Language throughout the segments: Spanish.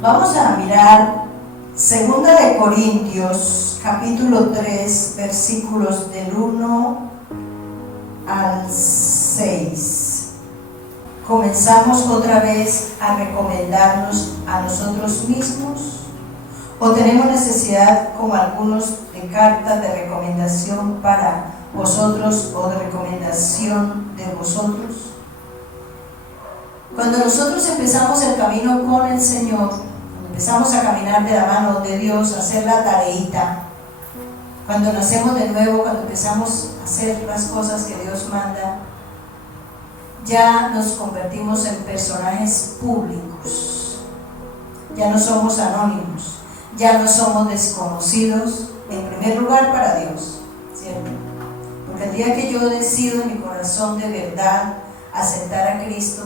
Vamos a mirar 2 Corintios, capítulo 3, versículos del 1 al 6. ¿Comenzamos otra vez a recomendarnos a nosotros mismos? ¿O tenemos necesidad, como algunos, de cartas de recomendación para vosotros o de recomendación de vosotros? Cuando nosotros empezamos el camino con el Señor, cuando empezamos a caminar de la mano de Dios, a hacer la tareita, cuando nacemos de nuevo, cuando empezamos a hacer las cosas que Dios manda, ya nos convertimos en personajes públicos. Ya no somos anónimos, ya no somos desconocidos, en primer lugar para Dios, ¿cierto? Porque el día que yo decido en mi corazón de verdad aceptar a Cristo,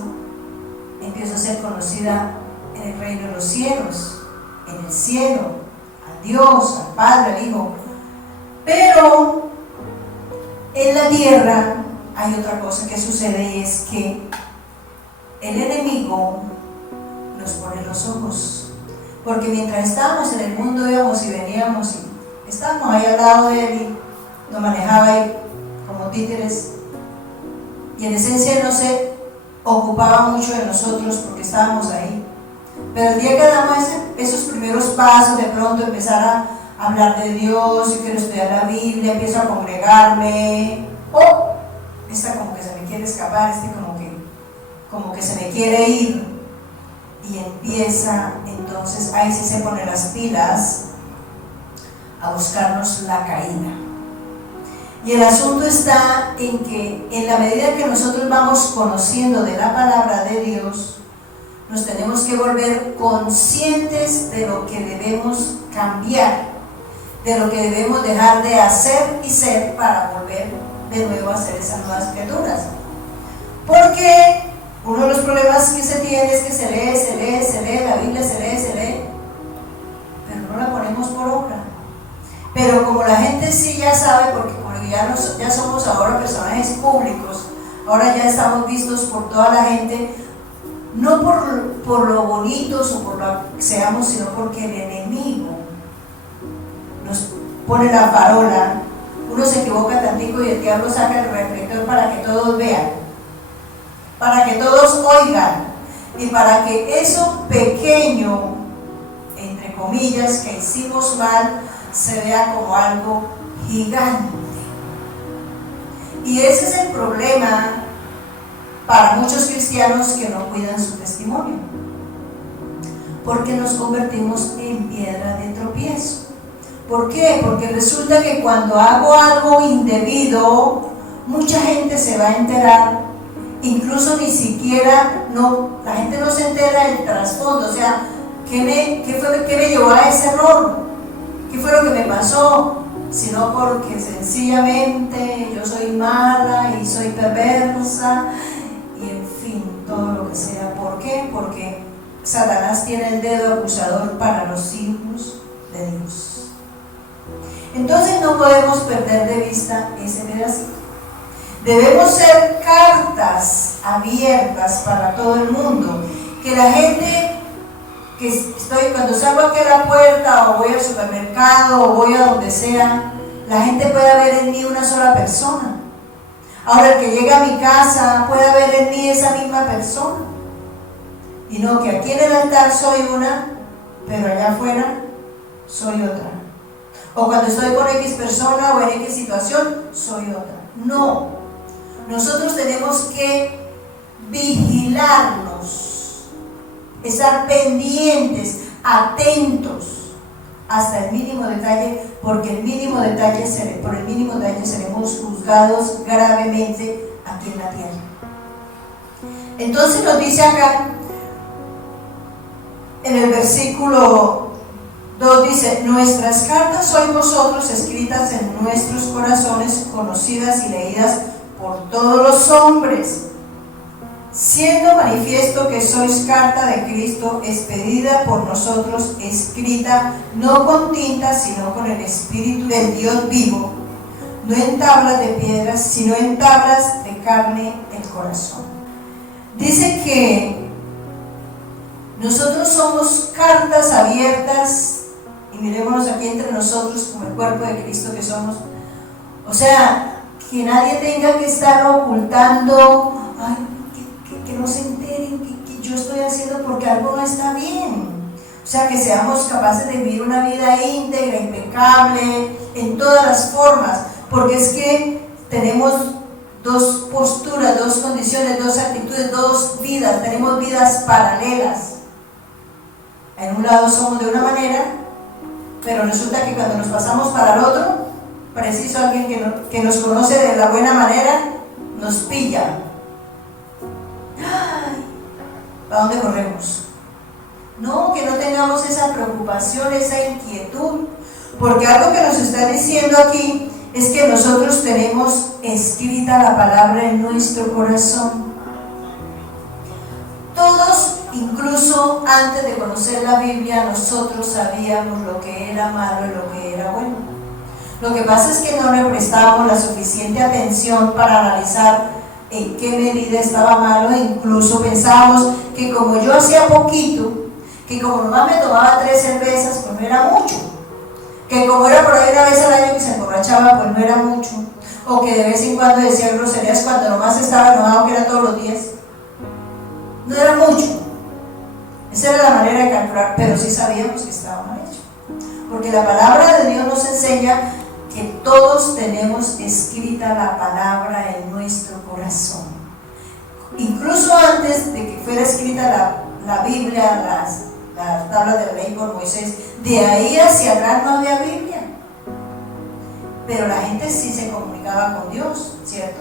empiezo a ser conocida en el reino de los cielos, en el cielo, a Dios, al Padre, al Hijo. Pero en la tierra hay otra cosa que sucede, y es que el enemigo nos pone los ojos, porque mientras estábamos en el mundo íbamos y veníamos y estábamos ahí al lado de él y nos manejaba ahí como títeres, y en esencia no se ocupaba mucho de nosotros porque estábamos ahí. Pero el día que damos esos primeros pasos, de pronto empezar a hablar de Dios, yo quiero estudiar la Biblia, empiezo a congregarme, esta como que se me quiere escapar, como que se me quiere ir, y empieza entonces, ahí sí se pone las pilas a buscarnos la caída. Y el asunto está en que en la medida que nosotros vamos conociendo de la palabra de Dios, nos tenemos que volver conscientes de lo que debemos cambiar, de lo que debemos dejar de hacer y ser para volver de nuevo a ser esas nuevas criaturas. Porque uno de los problemas que se tiene es que se lee, la Biblia se lee, pero no la ponemos por obra. Pero como la gente sí ya sabe, porque ya somos ahora personajes públicos, ahora ya estamos vistos por toda la gente, no por lo bonitos o por lo que seamos, sino porque el enemigo nos pone la farola. Uno se equivoca tantico y el diablo saca el reflector para que todos vean, para que todos oigan, y para que eso pequeño, entre comillas, que hicimos mal, se vea como algo gigante. Y ese es el problema para muchos cristianos que no cuidan su testimonio, porque nos convertimos en piedra de tropiezo. ¿Por qué? Porque resulta que cuando hago algo indebido, mucha gente se va a enterar, incluso ni siquiera, la gente no se entera del trasfondo, o sea, ¿qué me llevó a ese error? ¿Qué fue lo que me pasó? Sino porque sencillamente yo soy mala y soy perversa, y en fin, todo lo que sea. ¿Por qué? Porque Satanás tiene el dedo acusador para los hijos de Dios. Entonces no podemos perder de vista ese pedacito. Debemos ser cartas abiertas para todo el mundo, que la gente cuando salgo aquí a la puerta, o voy al supermercado, o voy a donde sea, la gente pueda ver en mí una sola persona. Ahora el que llega a mi casa pueda ver en mí esa misma persona, y no que aquí en el altar soy una, pero allá afuera soy otra, o cuando estoy con X persona o en X situación soy otra. No, nosotros tenemos que vigilarnos, estar pendientes, atentos hasta el mínimo detalle, porque por el mínimo detalle seremos juzgados gravemente aquí en la tierra. Entonces nos dice acá en el versículo 2, dice: nuestras cartas sois vosotros, escritas en nuestros corazones, conocidas y leídas por todos los hombres, siendo manifiesto que sois carta de Cristo, expedida por nosotros, escrita no con tinta, sino con el Espíritu del Dios vivo, no en tablas de piedras, sino en tablas de carne del corazón. Dice que Nosotros somos cartas abiertas, y mirémonos aquí entre nosotros como el cuerpo de Cristo que somos. O sea, que nadie tenga que estar ocultando, ay, que no se enteren que yo estoy haciendo porque algo no está bien. O sea, que seamos capaces de vivir una vida íntegra, impecable, en todas las formas, porque es que tenemos dos posturas, dos condiciones, dos actitudes, dos vidas, tenemos vidas paralelas. En un lado somos de una manera, pero resulta que cuando nos pasamos para el otro, preciso alguien que nos conoce de la buena manera, nos pilla. ¡Ay! ¿Para dónde corremos? No, que no tengamos esa preocupación, esa inquietud, porque algo que nos está diciendo aquí es que nosotros tenemos escrita la palabra en nuestro corazón. Todos, incluso antes de conocer la Biblia, nosotros sabíamos lo que era malo y lo que era bueno. Lo que pasa es que no le prestábamos la suficiente atención para analizar en qué medida estaba malo, e incluso pensábamos que como yo hacía poquito, que como nomás me tomaba 3 cervezas, pues no era mucho, que como era por ahí una vez al año que se emborrachaba, pues no era mucho, o que de vez en cuando decía groserías cuando nomás estaba enojado, que era todos los días, no era mucho. Esa era la manera de calcular, pero sí sabíamos que estaba mal hecho, porque la palabra de Dios nos enseña que todos tenemos escrita la palabra en nuestro corazón. Incluso antes de que fuera escrita la Biblia, las tablas de la ley por Moisés, de ahí hacia atrás no había Biblia, pero la gente sí se comunicaba con Dios, ¿cierto?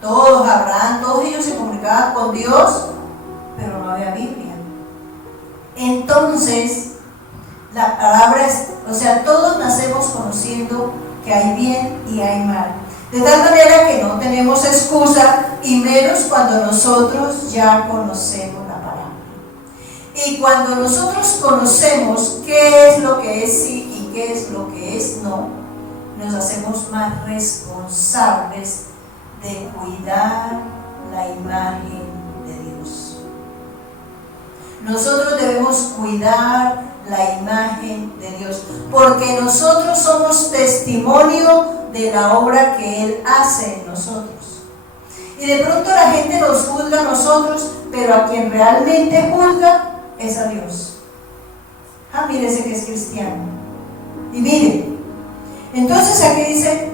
Todos, Abraham, todos ellos se comunicaban con Dios, pero no había Biblia. Entonces la palabra es, o sea, todos nacemos conociendo que hay bien y hay mal, de tal manera que no tenemos excusa, y menos cuando nosotros ya conocemos la palabra. Y cuando nosotros conocemos qué es lo que es sí y qué es lo que es no, nos hacemos más responsables de cuidar la imagen de Dios. Nosotros debemos cuidar la imagen de Dios, porque nosotros somos testimonio de la obra que Él hace en nosotros. Y de pronto la gente nos juzga a nosotros, pero a quien realmente juzga es a Dios. Ah, mire ese que es cristiano. Y mire, entonces aquí dice,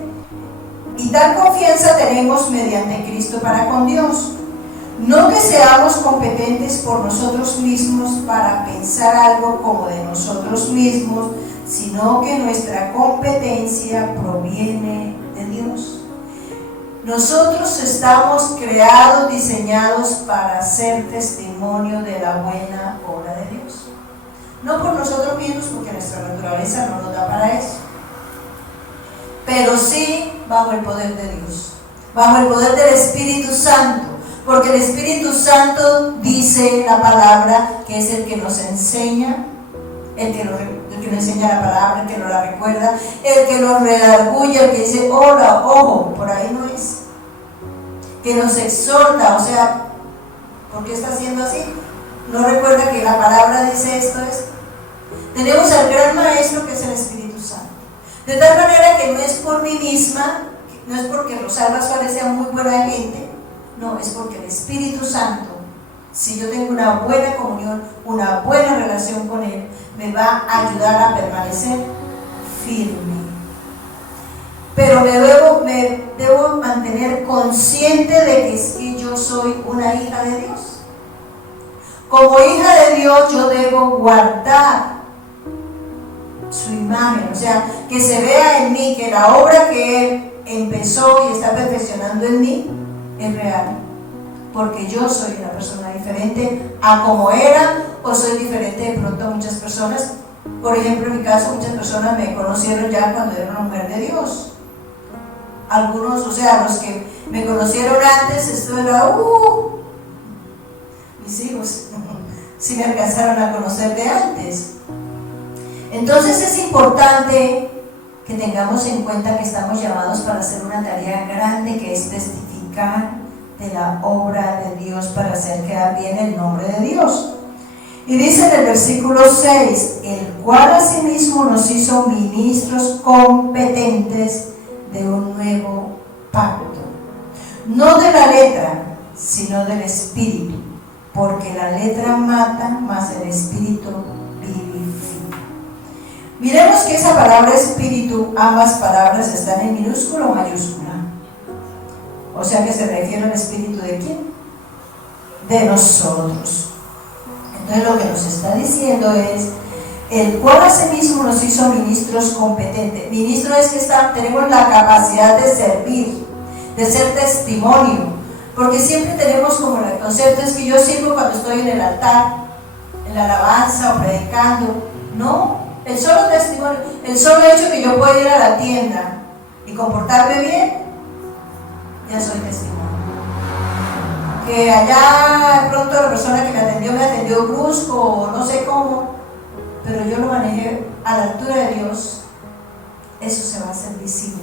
y tal confianza tenemos mediante Cristo para con Dios. No que seamos competentes por nosotros mismos para pensar algo como de nosotros mismos, sino que nuestra competencia proviene de Dios. Nosotros estamos creados, diseñados para ser testimonio de la buena obra de Dios. No por nosotros mismos, porque nuestra naturaleza no nos da para eso, pero sí bajo el poder de Dios, bajo el poder del Espíritu Santo. Porque el Espíritu Santo dice la palabra que es el que nos enseña, el que nos enseña la palabra, el que nos la recuerda, el que nos redarguye, el que dice, hola, ojo, por ahí no es. Que nos exhorta, o sea, ¿por qué está haciendo así? No recuerda que la palabra dice esto. Tenemos al gran maestro que es el Espíritu Santo. De tal manera que no es por mí misma, no es porque Rosalba Suárez sea muy buena gente, no, es porque el Espíritu Santo, si yo tengo una buena comunión, una buena relación con Él, me va a ayudar a permanecer firme. Pero me debo mantener consciente de que es que yo soy una hija de Dios. Como hija de Dios, yo debo guardar su imagen, o sea, que se vea en mí, que la obra que Él empezó y está perfeccionando en mí es real, porque yo soy una persona diferente a como era, o soy diferente de pronto a muchas personas. Por ejemplo, en mi caso, muchas personas me conocieron ya cuando era una mujer de Dios. Algunos, o sea, los que me conocieron antes, esto era, mis hijos, si me alcanzaron a conocer de antes. Entonces es importante que tengamos en cuenta que estamos llamados para hacer una tarea grande, que es testificar de la obra de Dios, para hacer quedar bien el nombre de Dios. Y dice en el versículo 6, el cual asimismo nos hizo ministros competentes de un nuevo pacto, no de la letra, sino del espíritu, porque la letra mata, mas el espíritu vivifica. Miremos que esa palabra espíritu, ambas palabras están en minúscula o mayúscula. O sea que se refiere al espíritu ¿de quién? De nosotros. Entonces lo que nos está diciendo es, el cual asimismo nos hizo ministros competentes. Ministro es que tenemos la capacidad de servir, de ser testimonio, porque siempre tenemos como el concepto es que yo sirvo cuando estoy en el altar, en la alabanza o predicando. No, el solo testimonio, el solo hecho que yo pueda ir a la tienda y comportarme bien, ya soy testimonio. Que allá de pronto la persona que me atendió brusco o no sé cómo, pero yo lo manejé a la altura de Dios, eso se va a hacer visible.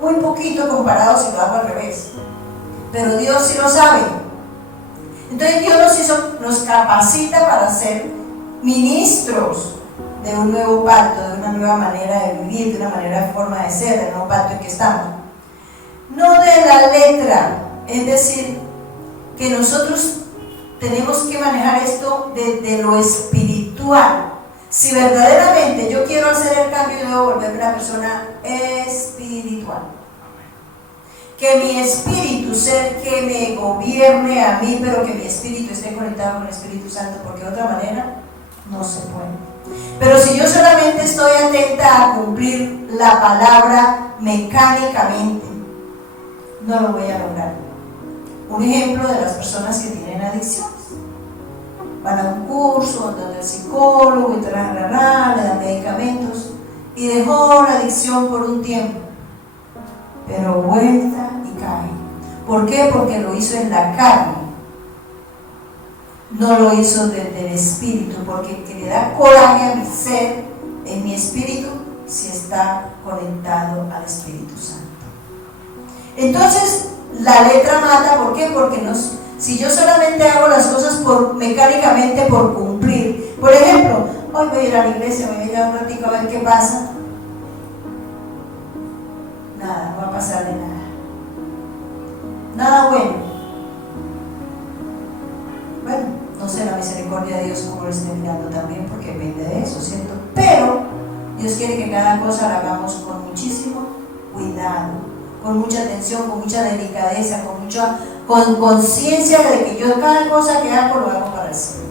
Muy poquito comparado si lo hago al revés, pero Dios sí lo sabe. Entonces Dios nos capacita para ser ministros de un nuevo pacto, de una nueva manera de vivir, de una forma de ser, del nuevo pacto en que estamos. No de la letra, es decir, que nosotros tenemos que manejar esto desde lo espiritual. Si verdaderamente yo quiero hacer el cambio, yo debo volverme una persona espiritual. Que mi espíritu sea el que me gobierne a mí, pero que mi espíritu esté conectado con el Espíritu Santo, porque de otra manera no se puede. Pero si yo solamente estoy atenta a cumplir la palabra mecánicamente, no lo voy a lograr. Un ejemplo de las personas que tienen adicciones. Van a un curso, andan al psicólogo y le dan medicamentos y dejó la adicción por un tiempo, pero vuelta y cae. ¿Por qué? Porque lo hizo en la carne, no lo hizo desde el espíritu, porque que le da coraje a mi ser, en mi espíritu, si está conectado al Espíritu Santo. Entonces, la letra mata, ¿por qué? Porque si yo solamente hago las cosas mecánicamente por cumplir, por ejemplo, hoy voy a ir a la iglesia, voy a ir a un ratito a ver qué pasa, nada, no va a pasar de nada bueno. Bueno, no sé la misericordia de Dios como lo esté mirando también, porque depende de eso, ¿cierto? Pero Dios quiere que cada cosa la hagamos con muchísimo cuidado, con mucha atención, con mucha delicadeza, con conciencia de que yo cada cosa que hago lo hago para el Señor,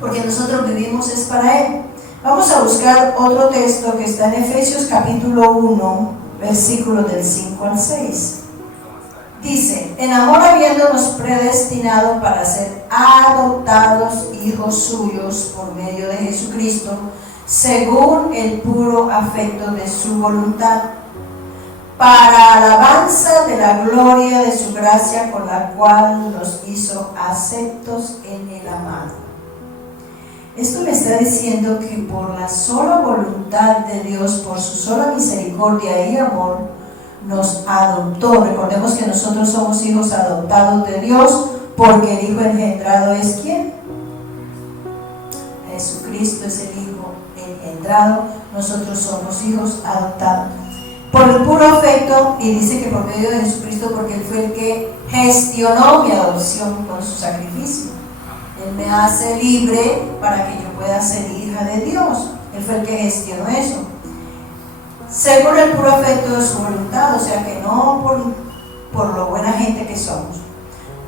porque nosotros vivimos es para Él. Vamos a buscar otro texto que está en Efesios capítulo 1, versículos del 5 al 6. Dice, en amor habiéndonos predestinado para ser adoptados hijos suyos por medio de Jesucristo, según el puro afecto de su voluntad, para alabanza de la gloria de su gracia, con la cual nos hizo aceptos en el amado. Esto me está diciendo que por la sola voluntad de Dios, por su sola misericordia y amor, nos adoptó. Recordemos que nosotros somos hijos adoptados de Dios, porque el Hijo engendrado es ¿quién? Jesucristo es el Hijo engendrado, nosotros somos hijos adoptados. Por el puro afecto, y dice que por medio de Jesucristo, porque Él fue el que gestionó mi adopción con su sacrificio. Él me hace libre para que yo pueda ser hija de Dios. Él fue el que gestionó eso. Según el puro afecto de su voluntad, o sea que no por lo buena gente que somos.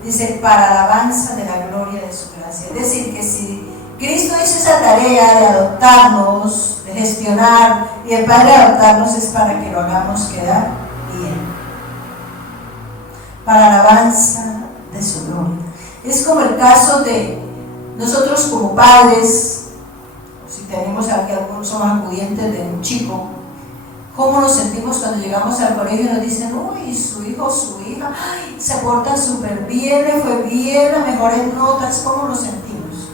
Dice, para alabanza de la gloria de su gracia. Es decir, que si Cristo hizo esa tarea de adoptarnos, de gestionar, y el Padre de adoptarnos es para que lo hagamos quedar bien. Para alabanza de su gloria. Es como el caso de nosotros como padres, si tenemos aquí algunos somos acudientes de un chico, ¿cómo nos sentimos cuando llegamos al colegio y nos dicen, uy, su hijo, su hija, ay, se porta súper bien, le fue bien, las mejores notas? ¿Cómo nos sentimos?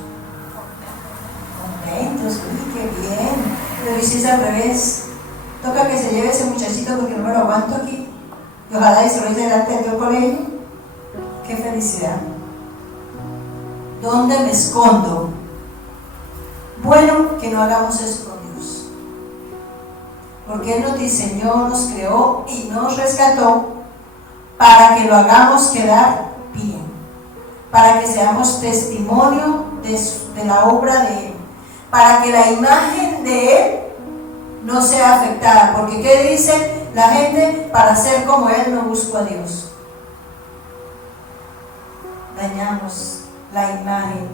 Contentos, uy, qué bien. Pero si es al revés, toca que se lleve ese muchachito porque no me lo aguanto aquí, y ojalá y se lo hice delante de todo el colegio. Qué felicidad. ¿Dónde me escondo? Bueno, que no hagamos eso con Dios, porque Él nos diseñó, nos creó y nos rescató para que lo hagamos quedar bien, para que seamos testimonio de la obra de Él, para que la imagen de Él no sea afectada, porque ¿qué dice la gente? Para ser como Él no busco a Dios. Dañamos la imagen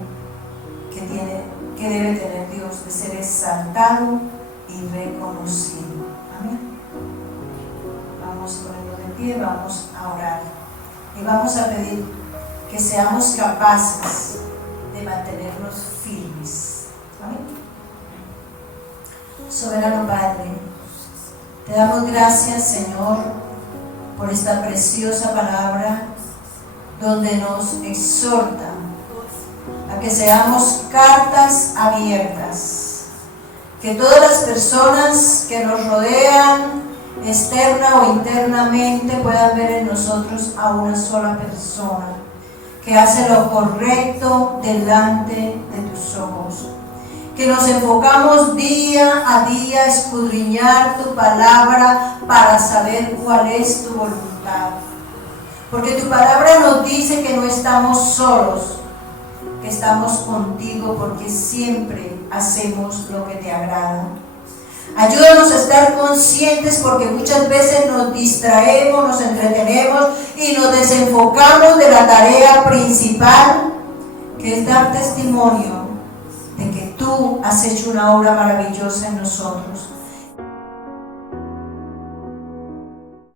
que debe tener Dios, de ser exaltado y reconocido. Amén. Vamos poniendo de pie, vamos a orar y vamos a pedir que seamos capaces de mantenernos firmes. Amén. Soberano Padre, te damos gracias, Señor, por esta preciosa palabra donde nos exhorta a que seamos cartas abiertas, que todas las personas que nos rodean, externa o internamente, puedan ver en nosotros a una sola persona que hace lo correcto delante de tus ojos. Que nos enfocamos día a día a escudriñar tu palabra para saber cuál es tu voluntad. Porque tu palabra nos dice que no estamos solos, que estamos contigo, porque siempre hacemos lo que te agrada. Ayúdanos a estar conscientes, porque muchas veces nos distraemos, nos entretenemos y nos desenfocamos de la tarea principal, que es dar testimonio de que tú has hecho una obra maravillosa en nosotros.